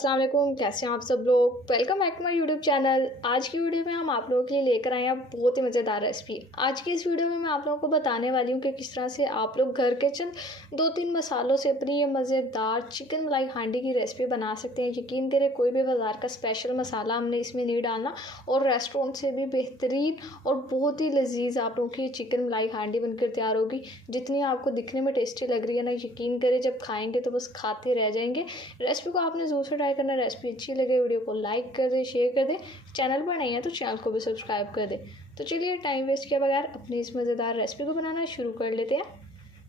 अस्सलाम वालेकुम, कैसे हैं आप सब लोग। Welcome back to my YouTube channel. आज की वीडियो में हम आप लोगों के लिए लेकर आए हैं बहुत ही मज़ेदार रेसिपी। आज की इस वीडियो में मैं आप लोगों को बताने वाली हूँ कि किस तरह से आप लोग घर के चंद 2-3 मसालों से अपनी ये मज़ेदार चिकन मलाई हांडी की रेसिपी बना सकते हैं। यकीन करें, कोई भी बाज़ार का स्पेशल मसाला हमने इसमें नहीं डालना और रेस्टोरेंट से भी बेहतरीन और बहुत ही लजीज आप लोगों की चिकन मलाई हांडी बनकर तैयार होगी। जितनी आपको दिखने में टेस्टी लग रही है ना, यकीन करें जब खाएंगे तो बस खाते रह जाएंगे। रेसिपी को आपने ज़रूर से ट्राई करना। रेसिपी अच्छी लगे वीडियो को लाइक कर दे, शेयर कर दे। चैनल पर नहीं है तो चैनल को भी सब्सक्राइब कर दे। तो चलिए टाइम वेस्ट किए बगैर अपनी इस मज़ेदार रेसिपी को बनाना शुरू कर लेते हैं।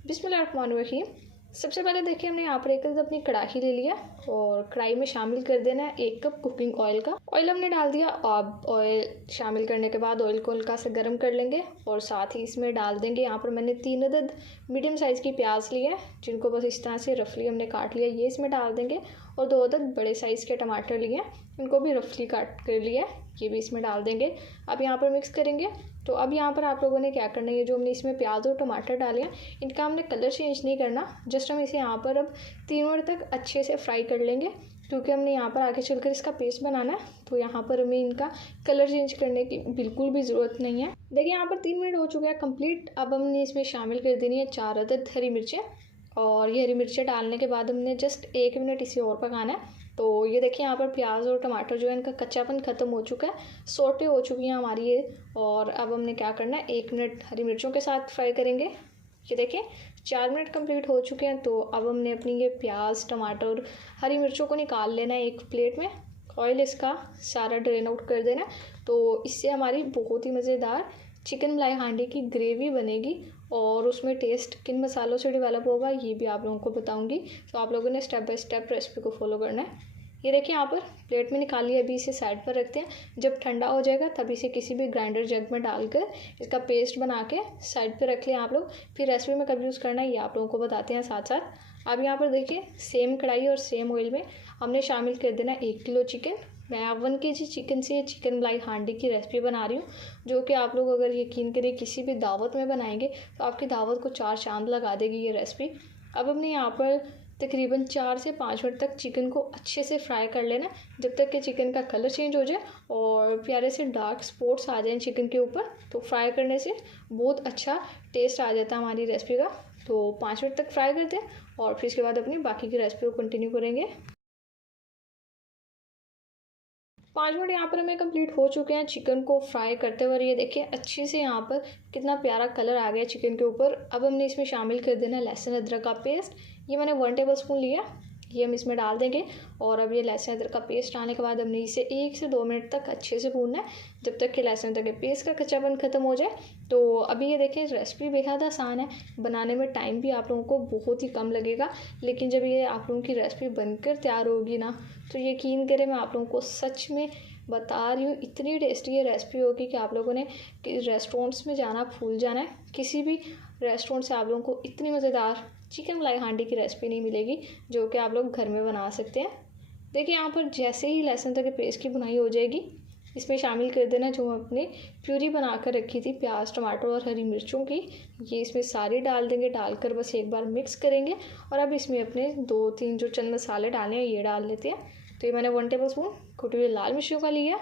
बिस्मिल्लाहिर्रहमानिर्रहीम। सबसे पहले देखिए, हमने यहाँ पर एक अपनी कढ़ाई ले लिया और कढ़ाई में शामिल कर देना है 1 कप कुकिंग ऑयल का। ऑयल हमने डाल दिया। अब ऑयल शामिल करने के बाद ऑयल को हल्का से गर्म कर लेंगे और साथ ही इसमें डाल देंगे, यहाँ पर मैंने 3 अदद मीडियम साइज़ की प्याज ली है, जिनको बस इस तरह से रफली हमने काट लिया, ये इसमें डाल देंगे। और 2 अदद बड़े साइज़ के टमाटर लिए हैं, इनको भी रफली काट कर लिया है, ये भी इसमें डाल देंगे। अब यहाँ पर मिक्स करेंगे। तो अब यहाँ पर आप लोगों ने क्या करना है, ये जो हमने इसमें प्याज और टमाटर डाले हैं, इनका हमने कलर चेंज नहीं करना। जस्ट हम इसे यहाँ पर अब 3 मिनट तक अच्छे से फ्राई कर लेंगे, क्योंकि हमने यहाँ पर आगे चलकर इसका पेस्ट बनाना है। तो यहाँ पर हमें इनका कलर चेंज करने की बिल्कुल भी ज़रूरत नहीं है। देखिए, यहाँ पर 3 मिनट हो चुके हैं कंप्लीट। अब हमने इसमें शामिल कर देनी है 4 अदद हरी मिर्चें, और ये हरी मिर्चें डालने के बाद हमने जस्ट 1 मिनट इसे और पकाना है। तो ये देखिए, यहाँ पर प्याज और टमाटर जो है इनका कच्चापन ख़त्म हो चुका है, सोटे हो चुकी हैं हमारी ये। और अब हमने क्या करना है, 1 मिनट हरी मिर्चों के साथ फ्राई करेंगे। ये देखिए 4 मिनट कंप्लीट हो चुके हैं। तो अब हमने अपनी ये प्याज टमाटर और हरी मिर्चों को निकाल लेना है एक प्लेट में। ऑयल इसका सारा ड्रेन आउट कर देना। तो इससे हमारी बहुत ही मज़ेदार चिकन मलाई हांडी की ग्रेवी बनेगी और उसमें टेस्ट किन मसालों से डेवलप होगा ये भी आप लोगों को बताऊंगी। तो आप लोगों ने स्टेप बाय स्टेप रेसिपी को फॉलो करना है। ये देखिए, यहाँ पर प्लेट में निकालिए, अभी इसे साइड पर रखते हैं। जब ठंडा हो जाएगा तब इसे किसी भी ग्राइंडर जग में डालकर इसका पेस्ट बना के साइड पर रख लें आप लोग। फिर रेसिपी में कब यूज़ करना है ये आप लोगों को बताते हैं साथ साथ। अब यहाँ पर देखिए, सेम कढ़ाई और सेम ऑयल में हमने शामिल कर देना 1 किलो चिकन। मैं 1 kg चिकन से चिकन मलाई हांडी की रेसिपी बना रही हूँ, जो कि आप लोग अगर यकीन करिए किसी भी दावत में बनाएंगे तो आपकी दावत को 4 चांद लगा देगी ये रेसिपी। अब हमने यहाँ पर तकरीबन 4 से 5 मिनट तक चिकन को अच्छे से फ्राई कर लेना, जब तक कि चिकन का कलर चेंज हो जाए और प्यारे से डार्क स्पॉट्स आ जाएँ चिकन के ऊपर। तो फ्राई करने से बहुत अच्छा टेस्ट आ जाता है हमारी रेसिपी का। तो 5 मिनट तक फ्राई करते हैं और फिर इसके बाद अपनी बाकी की रेसिपी को कंटिन्यू करेंगे। 5 मिनट यहाँ पर हमें कंप्लीट हो चुके हैं चिकन को फ्राई करते हुए। ये देखिए अच्छे से यहाँ पर कितना प्यारा कलर आ गया चिकन के ऊपर। अब हमने इसमें शामिल कर देना लहसुन अदरक का पेस्ट। ये मैंने 1 टेबलस्पून लिया, ये हम इसमें डाल देंगे। और अब ये लहसुन अदरक का पेस्ट डालने के बाद हमने इसे 1 से 2 मिनट तक अच्छे से भूनना है, जब तक कि लहसुन अदरक के पेस्ट का कच्चापन ख़त्म हो जाए। तो अभी ये देखिए, रेसिपी बेहद आसान है, बनाने में टाइम भी आप लोगों को बहुत ही कम लगेगा। लेकिन जब ये आप लोगों की रेसिपी बनकर तैयार होगी ना, तो यकीन करें मैं आप लोगों को सच में बता रही हूँ, इतनी टेस्टी ये रेसिपी होगी कि आप लोगों ने रेस्टोरेंट्स में जाना भूल जाना है। किसी भी रेस्टोरेंट से आप लोगों को इतनी मज़ेदार चिकन मलाई हांडी की रेसिपी नहीं मिलेगी, जो कि आप लोग घर में बना सकते हैं। देखिए, यहाँ पर जैसे ही लहसुन अदरक के पेस्ट की भुनाई हो जाएगी, इसमें शामिल कर देना जो हमने प्यूरी बना कर रखी थी प्याज टमाटर और हरी मिर्चों की। ये इसमें सारी डाल देंगे, डालकर बस एक बार मिक्स करेंगे। और अब इसमें अपने 2-3 जो चंद मसाले डालने हैं ये डाल लेते हैं। तो ये मैंने 1 टेबलस्पून कुटी हुई लाल मिर्चों का लिया,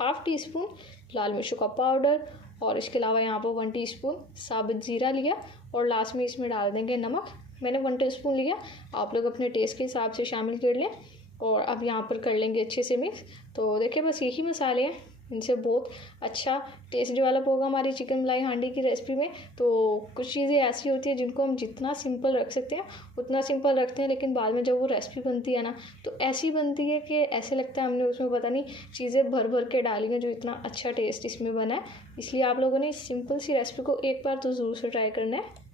1/2 टीस्पून लाल मिर्चों का पाउडर, और इसके अलावा यहाँ पर 1 टीस्पून साबुत ज़ीरा लिया, और लास्ट में इसमें डाल देंगे नमक। मैंने 1 टीस्पून लिया, आप लोग अपने टेस्ट के हिसाब से शामिल कर लें। और अब यहाँ पर कर लेंगे अच्छे से मिक्स। तो देखिए, बस यही मसाले हैं, इनसे बहुत अच्छा टेस्ट डेवलप होगा हमारी चिकन मलाई हांडी की रेसिपी में। तो कुछ चीज़ें ऐसी होती हैं जिनको हम जितना सिंपल रख सकते हैं उतना सिंपल रखते हैं, लेकिन बाद में जब वो रेसिपी बनती है ना, तो ऐसी बनती है कि ऐसे लगता है हमने उसमें पता नहीं चीज़ें भर भर के डाली हैं, जो इतना अच्छा टेस्ट इसमें बना है। इसलिए आप लोगों ने इस सिंपल सी रेसिपी को एक बार तो ज़रूर से ट्राई करना है।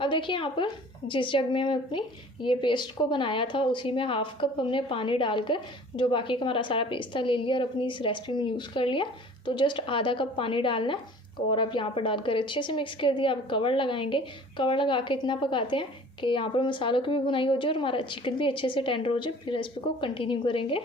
अब देखिए, यहाँ पर जिस जग में मैं अपनी ये पेस्ट को बनाया था, उसी में 1/2 कप हमने पानी डालकर जो बाकी का हमारा सारा पेस्ट था ले लिया और अपनी इस रेसिपी में यूज़ कर लिया। तो जस्ट आधा कप पानी डालना है और अब यहाँ पर डालकर अच्छे से मिक्स कर दिया। अब कवर लगाएंगे, कवर लगा के इतना पकाते हैं कि यहाँ पर मसालों की भी भुनाई हो जाए और हमारा चिकन भी अच्छे से टेंडर हो जाए। फिर रेसिपी को कंटिन्यू करेंगे।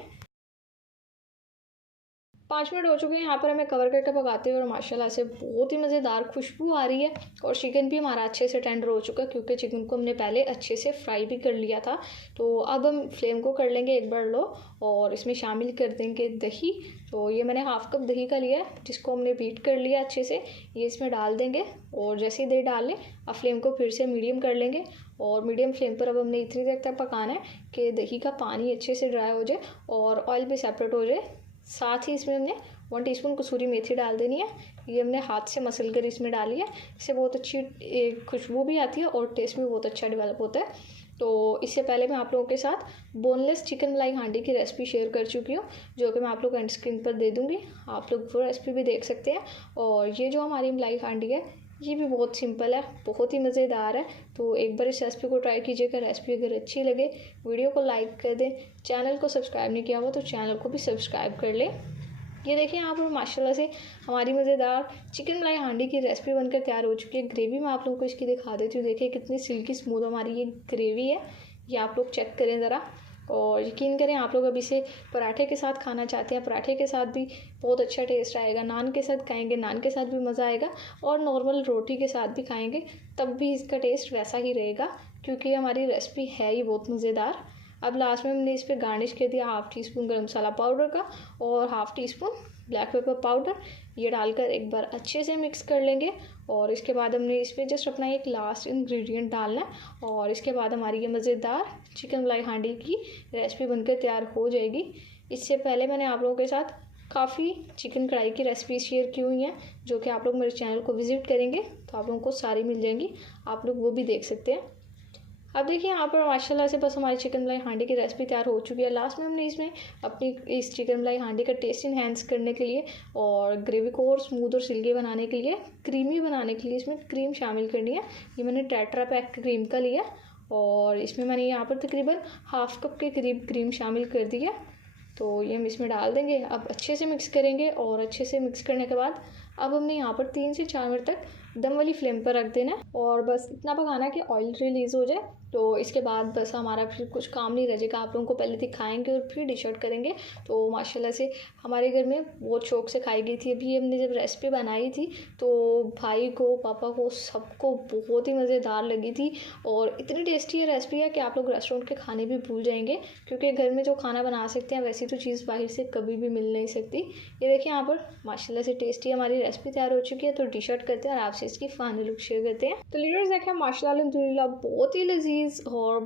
5 मिनट हो चुके हैं यहाँ पर हमें कवर करके पकाते हुए और माशाल्लाह से बहुत ही मज़ेदार खुशबू आ रही है। और चिकन भी हमारा अच्छे से टेंडर हो चुका है क्योंकि चिकन को हमने पहले अच्छे से फ्राई भी कर लिया था। तो अब हम फ्लेम को कर लेंगे एक बार लो और इसमें शामिल कर देंगे दही। तो ये मैंने हाफ़ कप दही का लिया है जिसको हमने बीट कर लिया अच्छे से, ये इसमें डाल देंगे। और जैसे ही दही डाल लें अब फ्लेम को फिर से मीडियम कर लेंगे और मीडियम फ्लेम पर अब हमने इतनी देर तक पकाना है कि दही का पानी अच्छे से ड्राई हो जाए और ऑयल भी सेपरेट हो जाए। साथ ही इसमें हमने 1 टीस्पून कसूरी मेथी डाल देनी है, ये हमने हाथ से मसल कर इसमें डाली है। इससे बहुत अच्छी खुशबू भी आती है और टेस्ट भी बहुत अच्छा डेवलप होता है। तो इससे पहले मैं आप लोगों के साथ बोनलेस चिकन मलाई हांडी की रेसिपी शेयर कर चुकी हूँ जो कि मैं आप लोग एंड स्क्रीन पर दे दूँगी, आप लोग वो रेसिपी भी देख सकते हैं। और ये जो हमारी मलाई हांडी है ये भी बहुत सिंपल है, बहुत ही मज़ेदार है। तो एक बार इस रेसिपी को ट्राई कीजिएगा। रेसिपी अगर अच्छी लगे वीडियो को लाइक कर दें, चैनल को सब्सक्राइब नहीं किया हुआ तो चैनल को भी सब्सक्राइब कर लें। ये देखिए यहाँ पर माशाल्लाह से हमारी मज़ेदार चिकन मलाई हांडी की रेसिपी बनकर तैयार हो चुकी है। ग्रेवी मैं आप लोगों को इसकी दिखा देती हूँ, देखिए कितनी सिल्की स्मूथ हमारी ये ग्रेवी है, ये आप लोग चेक करें ज़रा। और यकीन करें आप लोग अब इसे पराठे के साथ खाना चाहते हैं, पराठे के साथ भी बहुत अच्छा टेस्ट आएगा। नान के साथ खाएंगे, नान के साथ भी मज़ा आएगा और नॉर्मल रोटी के साथ भी खाएंगे तब भी इसका टेस्ट वैसा ही रहेगा क्योंकि हमारी रेसिपी है ही बहुत मज़ेदार। अब लास्ट में हमने इस पर गार्निश कर दिया 1/2 टीस्पून गर्म मसाला पाउडर का और 1/2 टीस्पून ब्लैक पेपर पाउडर, ये डालकर एक बार अच्छे से मिक्स कर लेंगे। और इसके बाद हमने इस पर जस्ट अपना एक लास्ट इंग्रेडिएंट डालना है और इसके बाद हमारी ये मज़ेदार चिकन मलाई हांडी की रेसिपी बनकर तैयार हो जाएगी। इससे पहले मैंने आप लोगों के साथ काफ़ी चिकन कढ़ाई की रेसिपी शेयर की हुई हैं जो कि आप लोग मेरे चैनल को विज़िट करेंगे तो आप लोगों को सारी मिल जाएंगी, आप लोग वो भी देख सकते हैं। अब देखिए यहाँ पर माशाल्लाह से बस हमारी चिकन मलाई हांडी की रेसिपी तैयार हो चुकी है। लास्ट में हमने इसमें अपनी इस चिकन मलाई हांडी का टेस्ट इन्हेंस करने के लिए और ग्रेवी को और स्मूथ और सिल्की बनाने के लिए, क्रीमी बनाने के लिए इसमें क्रीम शामिल करनी है। ये मैंने टेट्रा पैक क्रीम का लिया और इसमें मैंने यहाँ पर तकरीबन 1/2 कप के करीब क्रीम शामिल कर दी है। तो ये हम इसमें डाल देंगे, अब अच्छे से मिक्स करेंगे और अच्छे से मिक्स करने के बाद अब हमने यहाँ पर 3 से 4 मिनट तक दम वाली फ्लेम पर रख देना है और बस इतना पकाना है कि ऑयल रिलीज़ हो जाए। तो इसके बाद बस हमारा फिर कुछ काम नहीं रह जाएगा, आप लोगों को पहले दिखाएंगे और फिर डिश आउट करेंगे। तो माशाल्लाह से हमारे घर में बहुत शौक से खाई गई थी। अभी हमने जब रेसिपी बनाई थी तो भाई को, पापा को, सबको बहुत ही मज़ेदार लगी थी और इतनी टेस्टी ये रेसिपी है कि आप लोग रेस्टोरेंट के खाने भी भूल जाएंगे क्योंकि घर में जो खाना बना सकते हैं वैसी तो चीज़ बाहर से कभी भी मिल नहीं सकती। ये देखिए यहाँ पर माशाल्लाह से टेस्टी हमारी रेसिपी तैयार हो चुकी है। तो डिश आउट करते हैं और आपसे इसकी फाइनल लुक शेयर करते हैं। तो लीडर्स देखें माशाल्लाह अल्हम्दुलिल्लाह बहुत ही लजीज और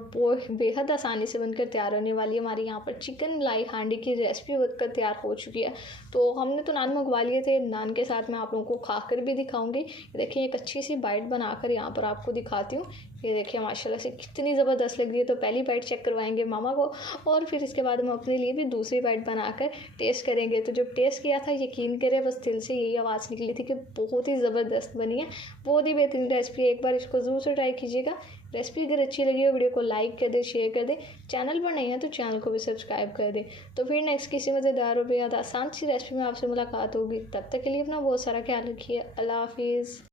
बेहद आसानी से बनकर तैयार होने वाली है हमारी यहाँ पर चिकन मलाई हांडी की रेसिपी बनकर तैयार हो चुकी है। तो हमने तो नान मंगवा लिए थे, नान के साथ मैं आप लोगों को खाकर भी दिखाऊंगी। देखिए एक अच्छी सी बाइट बनाकर यहाँ पर आपको दिखाती हूँ। ये देखिए माशाल्लाह से कितनी ज़बरदस्त लग रही है। तो पहली बाइट चेक करवाएंगे मामा को और फिर इसके बाद हम अपने लिए भी दूसरी बाइट बनाकर टेस्ट करेंगे। तो जब टेस्ट किया था यकीन करें बस दिल से यही आवाज़ निकली थी कि बहुत ही ज़बरदस्त बनी है, बहुत ही बेहतरीन रेसिपी है। एक बार इसको ज़रूर से ट्राई कीजिएगा। रेसिपी अगर अच्छी लगी हो वीडियो को लाइक कर दें, शेयर कर दें, चैनल पर नहीं है तो चैनल को भी सब्सक्राइब कर दें। तो फिर नेक्स्ट किसी मज़ेदार और बेहद आसान सी रेसिपी में आपसे मुलाकात होगी। तब तक के लिए अपना बहुत सारा ख्याल रखिए। अल्लाह हाफिज़।